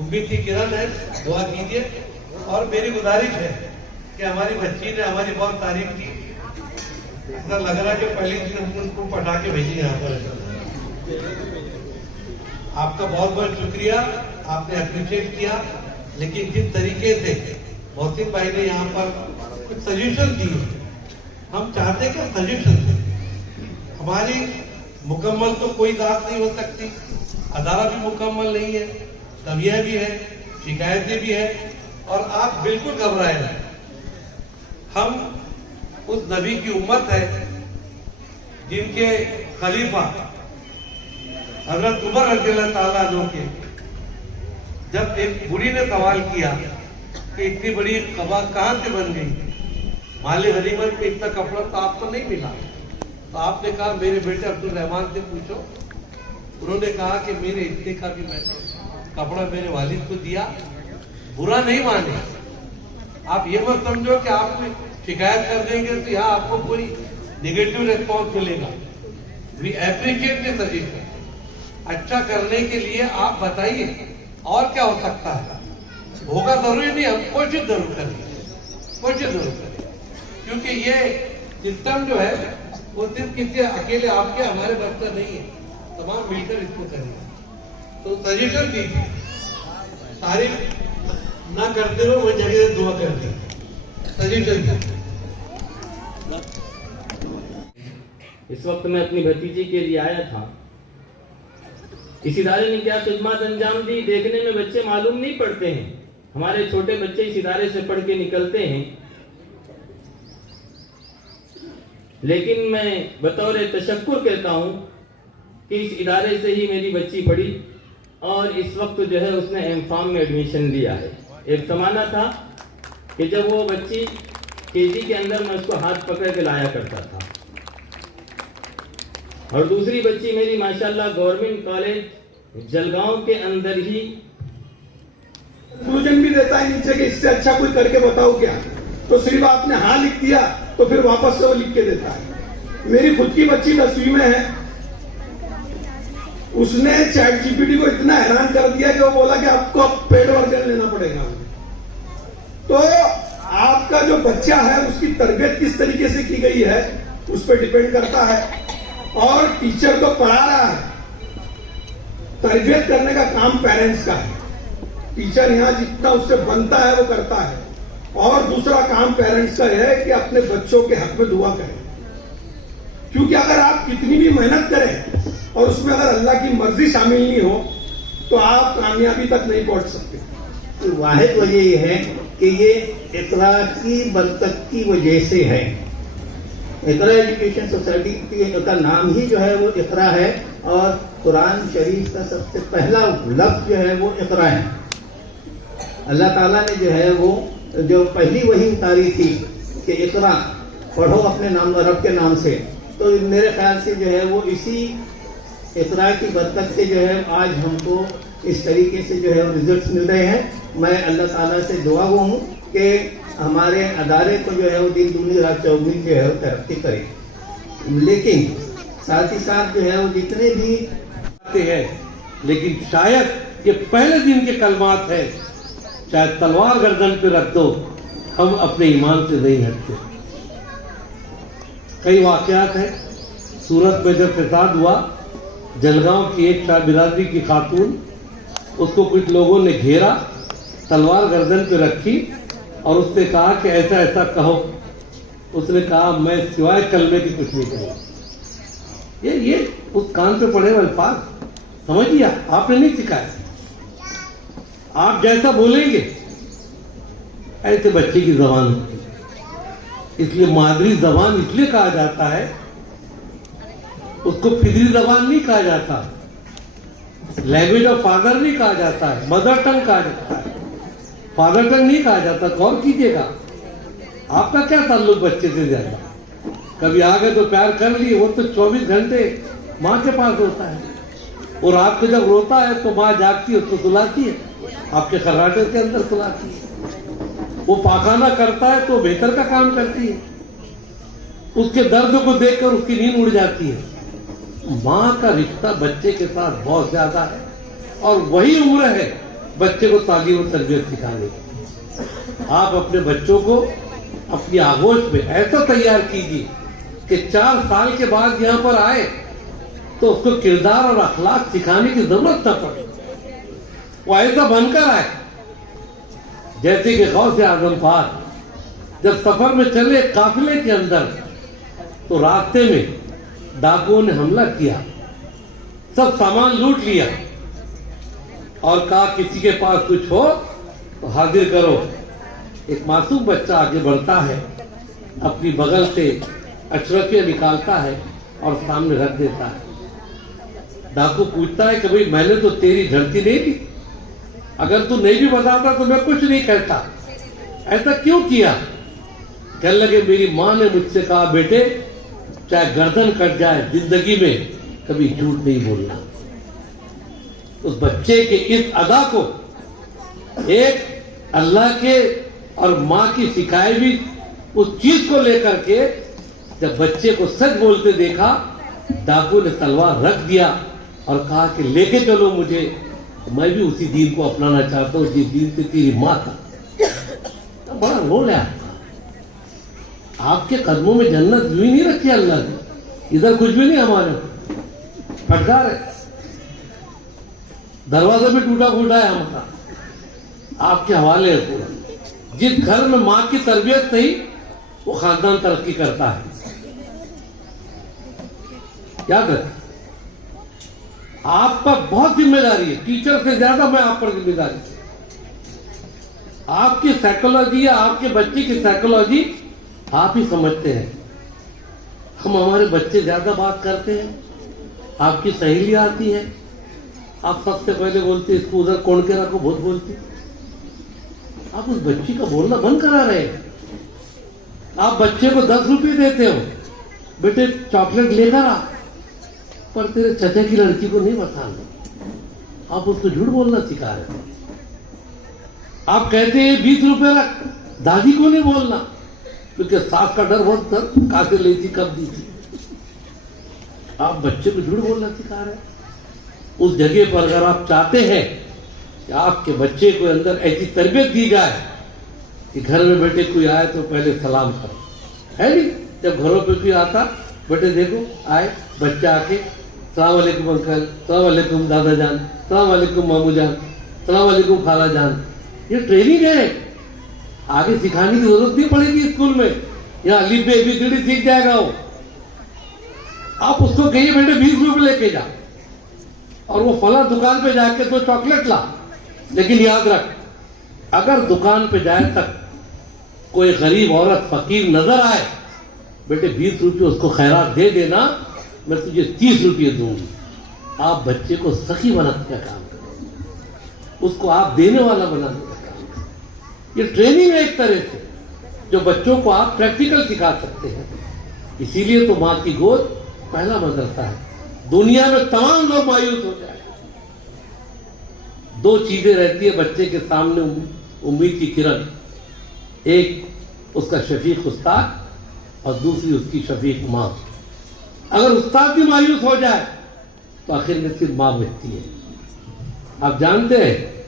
امید کی کرن ہے, دعا کیجیے. اور میری گزارش ہے کہ ہماری بچی نے ہماری بہت تعریف کی, ایسا لگ رہا ہے کہ پہلی چیز ہم ان کو پٹھا کے بھیجی یہاں پر. آپ کا بہت بہت شکریہ, آپ نے اپریشیٹ کیا. لیکن جس طریقے سے محسن بھائی نے یہاں پر کچھ سجیشن دی, ہم چاہتے ہیں کہ سجیشن دیں. ہماری مکمل تو کوئی ذات نہیں ہو سکتی, ادارہ بھی مکمل نہیں ہے, کمیاں بھی ہیں, شکایتیں بھی ہیں. اور آپ بالکل گھبرائے نہیں, ہم اس نبی کی امت ہے جن کے خلیفہ حضرت عمر رضی اللہ تعالیٰ عنہ کے جب ایک بوڑھی نے سوال کیا کہ اتنی بڑی قبا کہاں سے بن گئی, مال غنیمت میں اتنا کپڑا تو آپ کو نہیں ملا, تو آپ نے کہا میرے بیٹے عبد الرحمان سے پوچھو. انہوں نے کہا کہ میرے اتنے کا بھی میں کپڑا میرے والد کو دیا, برا نہیں مانے. آپ یہ مت سمجھو کہ آپ کو شکایت کر دیں گے تو یہاں آپ کو کوئی نیگیٹو ریسپانس ملے گا. We appreciate the suggestion. اچھا کرنے کے لیے آپ بتائیے اور کیا ہو سکتا ہے. ہوگا ضروری نہیں, ہم کوشش ضرور کریں, کیونکہ یہ سسٹم جو ہے وہ صرف کسی اکیلے آپ کے ہمارے بس کا نہیں ہے, تمام مل کر اس کو کریں. تو سجیشن دیجیے, تعریف نہ کرتے ہو وہ جگہ دعا کرتے ہیں. سجیشن دیجیے. اس وقت میں اپنی بھتیجی کے لیے آیا تھا. اس ادارے نے کیا خدمات انجام دی دیکھنے میں بچے معلوم نہیں پڑتے ہیں. ہمارے چھوٹے بچے اس ادارے سے پڑھ کے نکلتے ہیں, لیکن میں بطور تشکر کہتا ہوں کہ اس ادارے سے ہی میری بچی پڑھی اور اس وقت جو ہے اس نے ایم فارم میں ایڈمیشن لیا ہے. ایک زمانہ تھا کہ جب وہ بچی کے جی کے اندر میں اس کو ہاتھ پکڑ کے لایا کرتا تھا, اور دوسری بچی میری ماشاءاللہ گورنمنٹ کالج جلگاؤں کے اندر ہی کنکلوژن بھی دیتا ہے نیچے کہ اس سے اچھا کوئی کر کے بتاؤ کیا, تو صرف آپ نے ہاں لکھ دیا تو پھر واپس سے وہ لکھ کے دیتا ہے. میری خود کی بچی 10ویں میں ہے, اس نے چیٹ جی پی ٹی کو اتنا حیران کر دیا کہ وہ بولا کہ آپ کو پیڈ ورژن لینا پڑے گا. تو آپ کا جو بچہ ہے اس کی تربیت کس طریقے سے کی گئی ہے اس پہ ڈیپینڈ کرتا ہے. اور ٹیچر تو پڑھا رہا ہے, تربیت کرنے کا کام پیرنٹس کا ہے. ٹیچر یہاں جتنا اس سے بنتا ہے وہ کرتا ہے, اور دوسرا کام پیرنٹس کا ہے کہ اپنے بچوں کے حق میں دعا کریں. کیونکہ اگر آپ کتنی بھی محنت کریں اور اس میں اگر اللہ کی مرضی شامل نہیں ہو تو آپ کامیابی تک نہیں پہنچ سکتے. واحد وجہ یہ ہے کہ یہ اقرا کی برکت کی وجہ سے ہے. اقرا ایجوکیشن سوسائٹی کا نام ہی جو ہے وہ اقرا ہے, اور قرآن شریف کا سب سے پہلا لفظ جو ہے وہ اقرا ہے. اللہ تعالیٰ نے جو ہے وہ جو پہلی وحی اتاری تھی کہ اقرا پڑھو اپنے نام رب کے نام سے, تو میرے خیال سے جو ہے وہ اسی اقرا کی برکت سے جو ہے آج ہم کو اس طریقے سے جو ہے ریزلٹس مل رہے ہیں. میں اللہ تعالیٰ سے دعا ہوں کہ ہمارے ادارے کو جو ہے وہ دن دنیا رات چوگنی جو ہے وہ ترقی کرے. لیکن ساتھ ہی ساتھ جو ہے وہ جتنے بھی ہیں, لیکن شاید یہ پہلے دن کے کلمات ہیں, شاید تلوار گردن پہ رکھ دو, ہم اپنے ایمان سے نہیں ہٹتے. کئی واقعات ہیں. سورت میں جب فساد ہوا, جلگاؤں کی ایک شاہ برادری کی خاتون, اس کو کچھ لوگوں نے گھیرا, تلوار گردن پہ رکھی اور اس نے کہا کہ ایسا ایسا کہو. اس نے کہا میں سوائے کلمے کی کچھ نہیں کہوں. یہ اس کان پہ پڑے ہوئے الفاظ سمجھیے, آپ نے نہیں سکھایا. آپ جیسا بولیں گے ایسے بچے کی زبان ہوتی ہے. اس لیے مادری زبان اس لیے کہا جاتا ہے, اس کو فطری زبان نہیں کہا جاتا, لینگویج آف فادر نہیں کہا جاتا ہے, مدر ٹنگ کہا جاتا ہے, فادر ٹنگ نہیں کہا جاتا. غور کیجیے گا, آپ کا کیا تعلق بچے سے زیادہ؟ کبھی آگے تو پیار کر لیے, وہ تو 24 گھنٹے ماں کے پاس ہوتا ہے, اور رات کو جب روتا ہے تو ماں جاگتی ہے, اس کو سلاتی ہے, آپ کے خراٹے کے اندر سلاتی ہے. وہ پاخانہ کرتا ہے تو بہتر کا کام کرتی ہے, اس کے درد کو دیکھ کر اس کی نیند اڑ جاتی ہے. ماں کا رشتہ بچے کے ساتھ بہت زیادہ ہے, اور وہی عمر ہے بچے کو تعلیم و تربیت سکھانے کی. آپ اپنے بچوں کو اپنی آغوش میں ایسا تیار کیجیے کہ 4 سال کے بعد یہاں پر آئے تو اس کو کردار اور اخلاق سکھانے کی ضرورت نہ پڑے. وہ ایسا بن کر آئے جیسے کہ غوث اعظم پاک جب سفر میں چلے قافلے کے اندر تو راستے میں ڈاکوؤں نے حملہ کیا, سب سامان لوٹ لیا اور کہا کسی کے پاس کچھ ہو تو حاضر کرو. ایک معصوم بچہ آگے بڑھتا ہے, اپنی بغل سے اشرفیہ نکالتا ہے اور سامنے رکھ دیتا ہے. ڈاکو پوچھتا ہے کہ بھئی میں نے تو تیری جھڑتی نہیں دی, اگر تو نہیں بھی بتاتا تو میں کچھ نہیں کہتا, ایسا کیوں کیا؟ کہنے لگے میری ماں نے مجھ سے کہا بیٹے چاہے گردن کٹ جائے زندگی میں کبھی جھوٹ نہیں بولنا. اس بچے کے اس ادا کو ایک اللہ کے اور ماں کی سکھائی بھی اس چیز کو لے کر کے جب بچے کو سچ بولتے دیکھا, ڈاکو نے تلوار رکھ دیا اور کہا کہ لے کے چلو مجھے, میں بھی اسی دین کو اپنانا چاہتا ہوں جس دین سے تیری ماں تھا. بڑا رول ہے آپ کا. آپ کے قدموں میں جنت یوں ہی نہیں رکھی اللہ نے, ادھر کچھ بھی نہیں ہمارے پھٹکار ہے, دروازہ بھی ٹوٹا پھوٹا ہے ہم کا, آپ کے حوالے ہے پورا. جس گھر میں ماں کی تربیت نہیں وہ خاندان ترقی کرتا ہے. کیا کرتے آپ پر بہت ذمہ داری ہے, ٹیچر سے زیادہ میں آپ پر ذمہ داری. آپ کی سائیکولوجی یا آپ کے بچے کی سائیکولوجی آپ ہی سمجھتے ہیں. ہم ہمارے بچے زیادہ بات کرتے ہیں, آپ کی سہیلی آتی ہے, آپ سب سے پہلے بولتے اس کو ادھر کون کے رکھو, بہت بولتی. آپ اس بچی کا بولنا بند کرا رہے ہیں. آپ بچے کو 10 روپے دیتے ہو, بیٹے چاکلیٹ لے کر آ, پر تیرے چچا کی لڑکی کو نہیں بتانا. آپ اس کو جھوٹ بولنا سکھا رہے ہیں. آپ کہتے ہیں 20 روپے رکھ, دادی کو نہیں بولنا کیونکہ ساس کا ڈر بہت تھا, کہاں سے لی تھی کب دی تھی. آپ بچے کو جھوٹ بولنا سکھا رہے ہیں. اس جگہ پر اگر آپ چاہتے ہیں کہ آپ کے بچے کو اندر ایسی تربیت دی جائے کہ گھر میں بیٹے کوئی آئے تو پہلے سلام کرو, ہے نہیں؟ جب گھروں پہ کوئی آتا بیٹے دیکھو آئے بچہ آ کے السلام علیکم انکل, السلام علیکم دادا جان, السلام علیکم مامو جان, السلام علیکم خالہ جان. یہ ٹریننگ ہے, آگے سکھانے کی ضرورت نہیں پڑے گی اسکول میں. یہاں الف بے بی سی ڈی سیکھ جائے گا وہ. آپ اس کو کہیے بیٹے 20 روپے لے کے جا اور وہ فلاں دکان پہ جا کے تو چاکلیٹ لا, لیکن یاد رکھ اگر دکان پہ جائے تک کوئی غریب عورت فقیر نظر آئے, بیٹے 20 روپے اس کو خیرات دے دینا, میں تجھے 30 روپے دوں گی. آپ بچے کو سخی بنانے کا کام کریں, اس کو آپ دینے والا بنانے کا کام کریں. یہ ٹریننگ ہے ایک طرح سے جو بچوں کو آپ پریکٹیکل سکھا سکتے ہیں. اسی لیے تو ماں کی گود پہلا مدرسہ ہے. دنیا میں تمام لوگ مایوس ہو جائیں. 2 چیزیں رہتی ہے بچے کے سامنے امید کی کرن, ایک اس کا شفیق استاد اور دوسری اس کی شفیق ماں. اگر استاد بھی مایوس ہو جائے تو آخر میں صرف ماں بچتی ہے. آپ جانتے ہیں